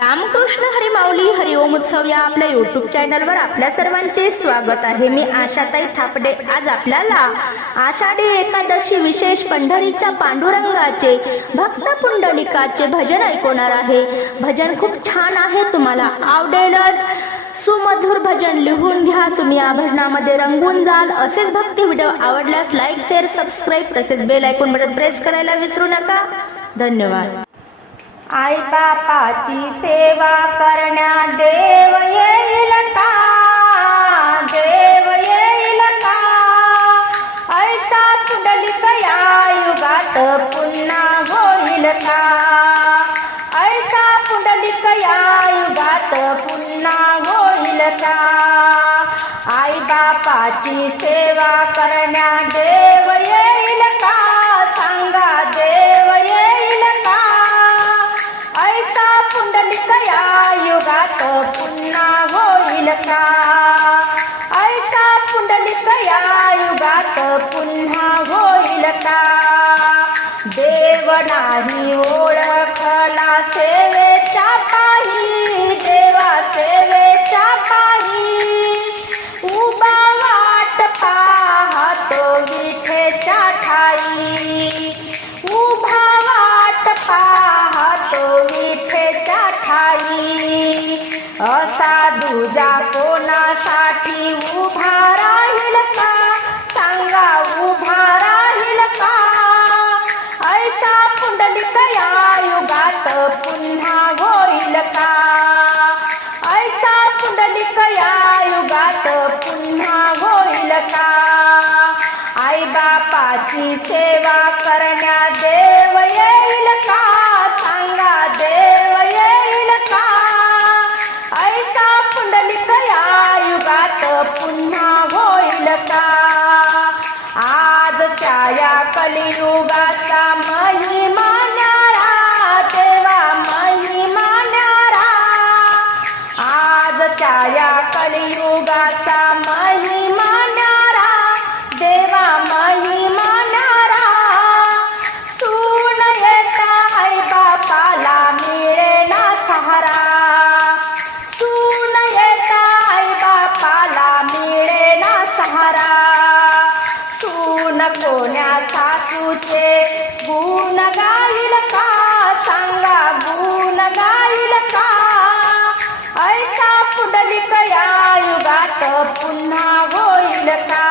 रामकृष्ण हरी माऊली हरिओम उत्सव या आपल्या युट्यूब चॅनलवर आपल्या सर्वांचे स्वागत आहे. मी आशाताई थापडे. आज आपल्याला आषाढी एकादशी विशेष पंढरीच्या पांडुरंगाचे भक्त पुंडलिकाचे भजन ऐकवणार आहे. भजन खूप छान आहे तुम्हाला. आवडेलच. सुमधुर भजन लिहून घ्या. तुम्ही या भजनामध्ये रंगून जाल. असेच भक्ती व्हिडिओ आवडल्यास लाईक शेअर सबस्क्राईब तसेच बेल ऐकून बटन प्रेस करायला विसरू नका. धन्यवाद. आई बापाची सेवा करण्या देव येईल का? देव येईल का? ऐसा पुंडलिक या युगात पुन्हा होईल का? ऐसा पुंडलिक या युगात पुन्हा होईल का? आई बापाची सेवा करण्या देव युगात पुन्हा होईल का? ऐसा पुंडलिक या युगात पुन्हा होईल का? देव नाही ओळखला सेवेच्या पाही पुन्हा होईल का? ऐसा पुंडलिक या युगात पुन्हा होईल का? आई बापाची सेवा करण्या देव गाईल का सांगा गुण गाईल का ऐसा पुंडलिक या युगात पुन्हा होईल का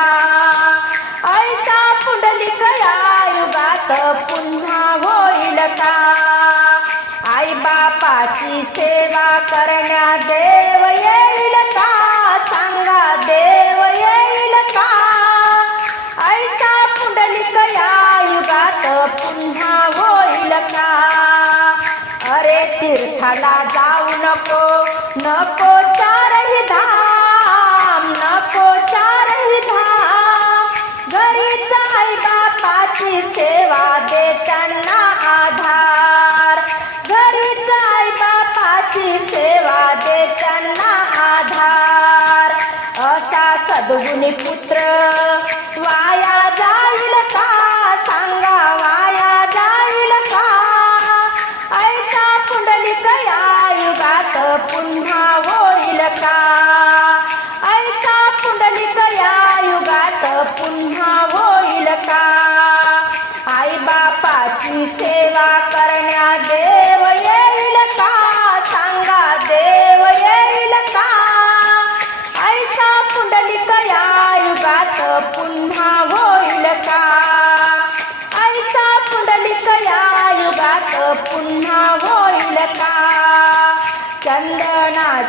ऐसा पुंडलिक या युगात पुन्हा होईल का आई बापाची सेवा करण्या दे मला जाऊ नको नको चारही धाम नको चारही धाम. घरीच आई बापाची सेवा दे त्यांना आधार. घरीच आई बापाची सेवा दे त्यांना आधार. असा सद्गुणी पुत्र